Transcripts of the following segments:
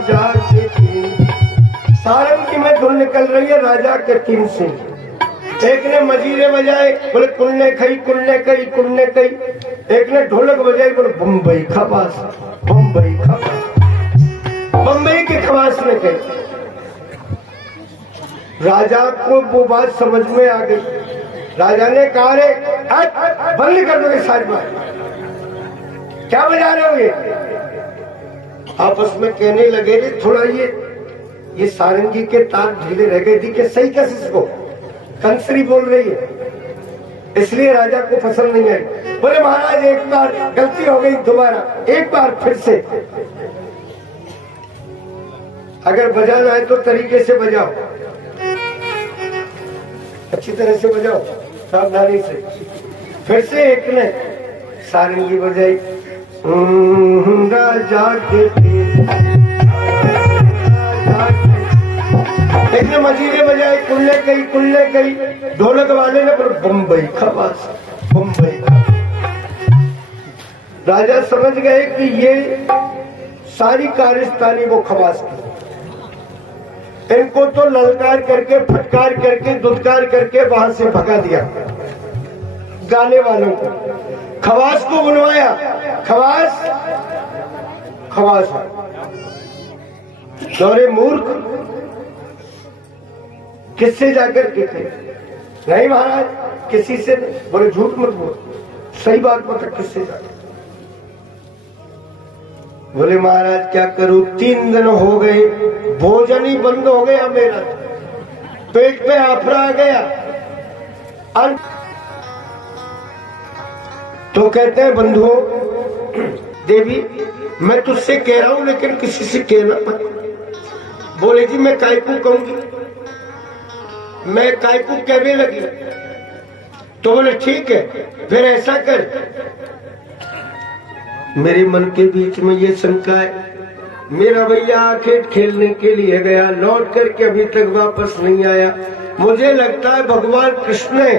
राजा के तीन। सारंगी में धुन निकल रही है राजा के तीन सिंह। एक ने मजीरे बजाए, बोले कुलने खई कुलने कई कुलने कई। एक ने ढोलक बजाई, बोले बम्बई खवास बम्बई खवास, बम्बई के खवास में कही। राजा को वो बात समझ में आ गई। राजा ने कहा, रे बंद कर दो ये सारी बात, क्या बजा रहे हो ये? आपस में कहने लगे, रे थोड़ा ये सारंगी के तार ढीले रह गए थी कि सही कैसे इसको कंसरी बोल रही है, इसलिए राजा को पसंद नहीं आई। बोले महाराज एक बार गलती हो गई, दोबारा एक बार फिर से, अगर बजाना है तो तरीके से बजाओ, अच्छी तरह से बजाओ, सावधानी से। फिर से एक ने सारंगी बजाई, राजा के एक ने मजीरे बजाए, कुल्ले कई। ढोलक वाले ने पर बम्बई खवास बम्बई। राजा समझ गए कि ये सारी कारस्तानी वो खवास की, इनको तो ललकार करके फटकार करके दुत्कार करके वहां से भगा दिया। गाने वालों को खवास को बुलवाया, खवास खवास दौरे मूर्ख, किससे जाकर के थे? नहीं महाराज किसी से नहीं। बोले झूठ मत बोल, सही बात बता, किससे जाकर? बोले महाराज क्या करूं, 3 दिन हो गए, भोजन ही बंद हो गया मेरा, पेट पे आफरा आ गया। तो कहते हैं बंधुओं, देवी मैं तुझसे कह रहा हूं लेकिन किसी से कहना मत। बोले जी मैं काय को कहूंगी, मैं काय को कहने लगी। तो बोले ठीक है, फिर ऐसा कर, मेरे मन के बीच में ये शंका है, मेरा भैया आखेट खेलने के लिए गया, लौट करके अभी तक वापस नहीं आया, मुझे लगता है भगवान कृष्ण ने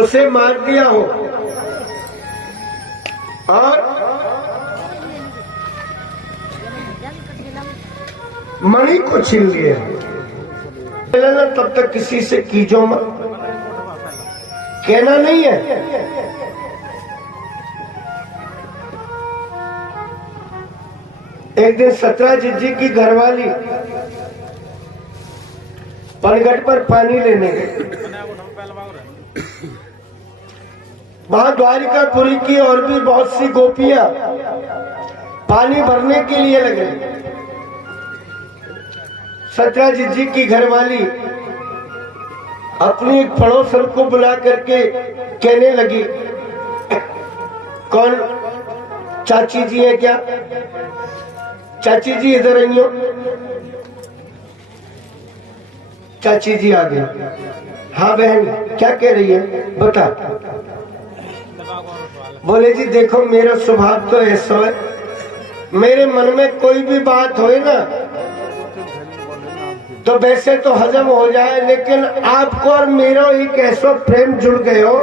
उसे मार दिया हो और मणि को छीन लिया। तब तक किसी से कीजो मत, कहना नहीं है। एक दिन सत्राजित जी की घरवाली पनघट पर पानी लेने गए। वहां द्वारिकापुरी की और भी बहुत सी गोपियां पानी भरने के लिए लगे। सत्राजित जी की घरवाली अपनी एक पड़ोसन को बुला करके कहने लगी, कौन चाची जी है क्या? चाची जी इधर आई हो। चाची जी आ गई। हाँ बहन क्या कह रही है बता। बोले जी देखो मेरा स्वभाव तो ऐसा है, मेरे मन में कोई भी बात होए ना तो वैसे तो हजम हो जाए, लेकिन आपको और मेरा एक ऐसा प्रेम जुड़ गए हो,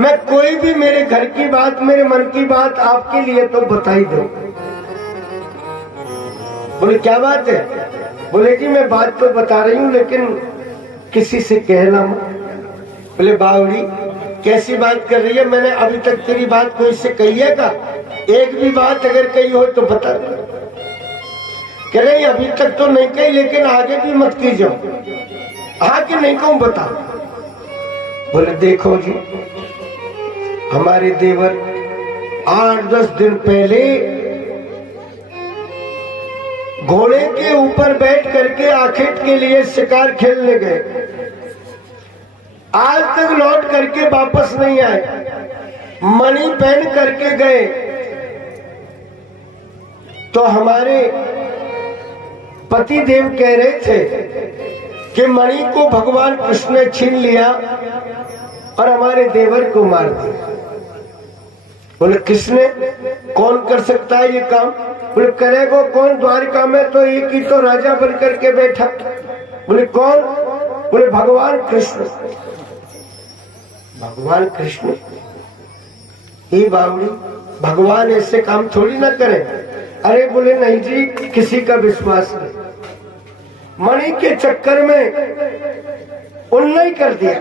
मैं कोई भी मेरे घर की बात, मेरे मन की बात आपके लिए तो बता ही दो। बोले क्या बात है? बोले जी मैं बात तो बता रही हूँ लेकिन किसी से कहना मत। बोले बावड़ी कैसी बात कर रही है, मैंने अभी तक तेरी बात कोई से कही है का? एक भी बात अगर कही हो तो बता। कह रही अभी तक तो नहीं कही लेकिन आगे भी मत की जाओ। आगे नहीं कहूं बता। बोले देखो जी हमारे देवर 8-10 दिन पहले घोड़े के ऊपर बैठ करके आखेट के लिए शिकार खेलने गए, आज तक लौट करके वापस नहीं आए। मणि पहन करके गए तो हमारे पति देव कह रहे थे कि मणि को भगवान कृष्ण ने छीन लिया और हमारे देवर को मार दिया। बोले किसने, कौन कर सकता है ये काम? बोले करेगा कौन, द्वारिका में तो एक ही तो राजा बन करके बैठा। बोले कौन? बोले भगवान कृष्ण। भगवान कृष्ण ये बावड़ी, भगवान ऐसे काम थोड़ी ना करे। अरे बोले नहीं जी, किसी का विश्वास नहीं। मणि के चक्कर में उन्ना ही कर दिया।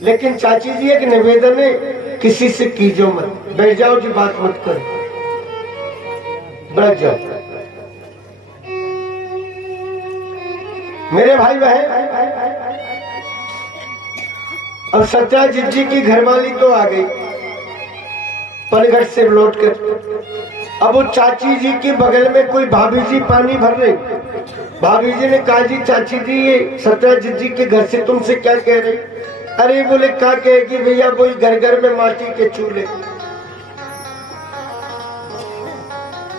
लेकिन चाची जी एक निवेदन है, किसी से कीजो मत, बैठ जाओ जी, बात मत करो, बैठ जाओ। मेरे भाई बहन, अब सत्याजीत जी की घरवाली तो आ गई पनघट से लौट कर। अब वो चाची जी के बगल में कोई भाभी जी पानी भर रही। भाभी जी ने कहा जी चाची जी, ये सत्याजीत जी के घर से तुमसे क्या कह रही? अरे बोले क्या कहेगी भैया, वही घर घर में माटी के चूल्हे।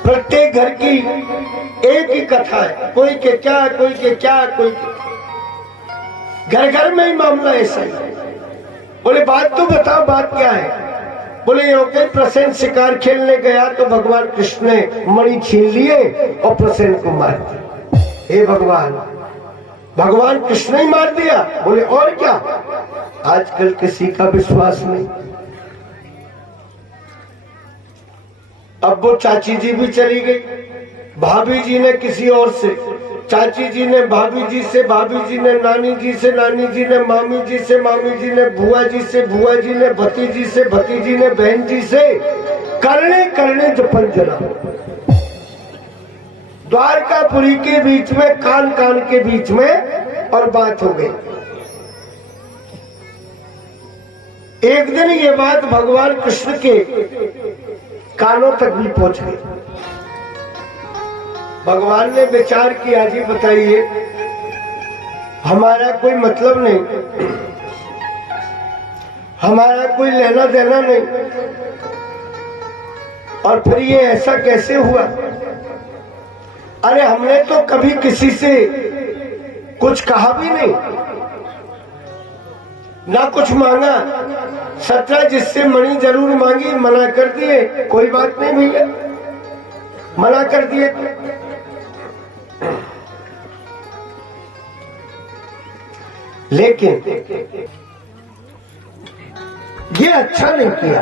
प्रत्येक घर की एक ही कथा है, कोई के क्या, कोई के क्या, कोई के। घर घर में ही मामला ऐसा ही। बोले बात तो बताओ, बात क्या है? बोले योगे प्रसेन शिकार खेलने गया तो भगवान कृष्ण ने मणि छीन लिए और प्रसेन को मार दिया। हे भगवान, भगवान कृष्ण ही मार दिया? बोले और क्या, आजकल किसी का विश्वास नहीं। अब वो चाची जी भी चली गई, भाभी जी ने किसी और से, चाची जी ने भाभी जी से, भाभी जी ने नानी जी से, नानी जी ने मामी जी से, मामी जी ने बुआ जी से, बुआ जी ने भतीजी से, भतीजी ने बहन जी से, करने करने जपन जना। द्वारकापुरी के बीच में, कान कान के बीच में और बात हो गई। एक दिन ये बात भगवान कृष्ण के कानों तक भी पहुंच गई। भगवान ने विचार किया, जी बताइए, हमारा कोई मतलब नहीं, हमारा कोई लेना देना नहीं, और फिर ये ऐसा कैसे हुआ? अरे हमने तो कभी किसी से कुछ कहा भी नहीं, ना कुछ मांगा। 17 जिससे मणि जरूर मांगी, मना कर दिए, कोई बात नहीं भैया, मना कर दिए। लेकिन ये अच्छा नहीं किया।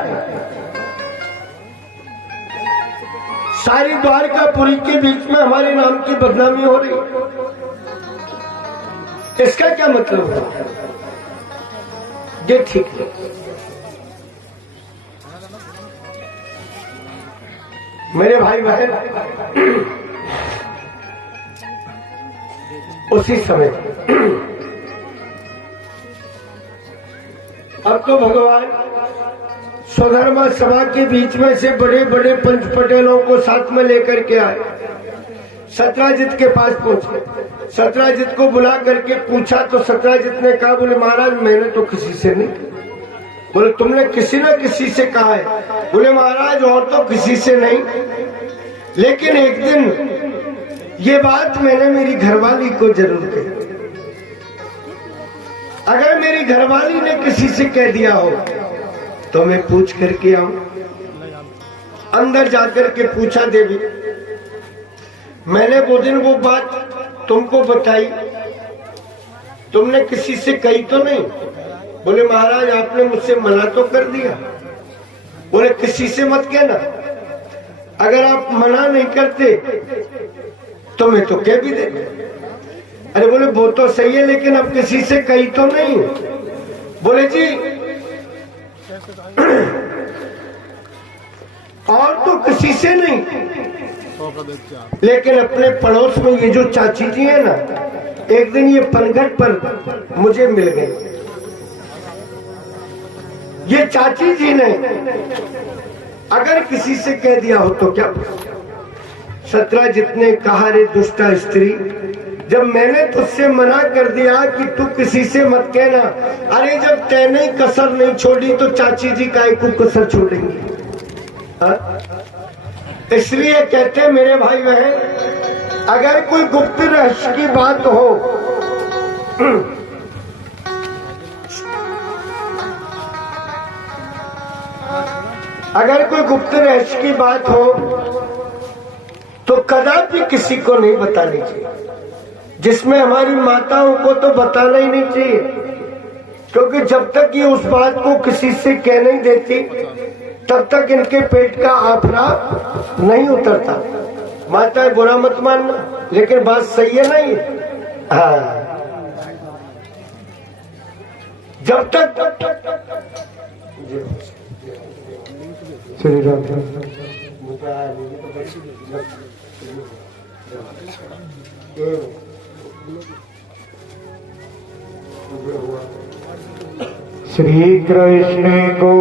सारी द्वारकापुरी के बीच में हमारे नाम की बदनामी हो रही, इसका क्या मतलब है? ये ठीक है। मेरे भाई बहन, उसी समय अब तो भगवान स्वधर्मा सभा के बीच में से बड़े बड़े पंच पटेलों को साथ में लेकर के आए। सत्राजित के पास पहुंचे, सत्राजित को बुला करके पूछा तो सत्राजित ने कहा, बोले महाराज मैंने तो किसी से नहीं। बोले तुमने किसी न किसी से कहा है? बोले महाराज और तो किसी से नहीं, लेकिन एक दिन ये बात मैंने मेरी घरवाली को जरूर कही। अगर मेरी घरवाली ने किसी से कह दिया हो तो मैं पूछ करके आऊं। अंदर जाकर के पूछा, देवी मैंने वो दिन वो बात तुमको बताई, तुमने किसी से कही तो नहीं? बोले महाराज आपने मुझसे मना तो कर दिया। बोले किसी से मत कहना, अगर आप मना नहीं करते तो मैं तो कह भी देता। अरे बोले वो तो सही है, लेकिन अब किसी से कही तो नहीं। बोले जी और तो किसी से नहीं, लेकिन अपने पड़ोस में ये जो चाची जी है ना, एक दिन ये पनघट पर मुझे मिल गए। ये चाची जी ने अगर किसी से कह दिया हो तो क्या? सत्राजित ने कहा, रे दुष्टा स्त्री, जब मैंने तुझसे मना कर दिया कि तू किसी से मत कहना, अरे जब तैने कसर नहीं छोड़ी तो चाची जी काय को कसर छोड़ेंगी? इसलिए कहते हैं मेरे भाई बहन, अगर कोई गुप्त रहस्य की बात हो अगर कोई गुप्त रहस्य की बात हो तो कदापि किसी को नहीं बतानी चाहिए। जिसमें हमारी माताओं को तो बताना ही नहीं चाहिए, क्योंकि जब तक ये उस बात को किसी से कह नहीं देती तब तक इनके पेट का आफरा नहीं उतरता। माता बुरा मत मानना, लेकिन बात सही है नहीं? हाँ, जब तक श्री राम श्री कृष्ण को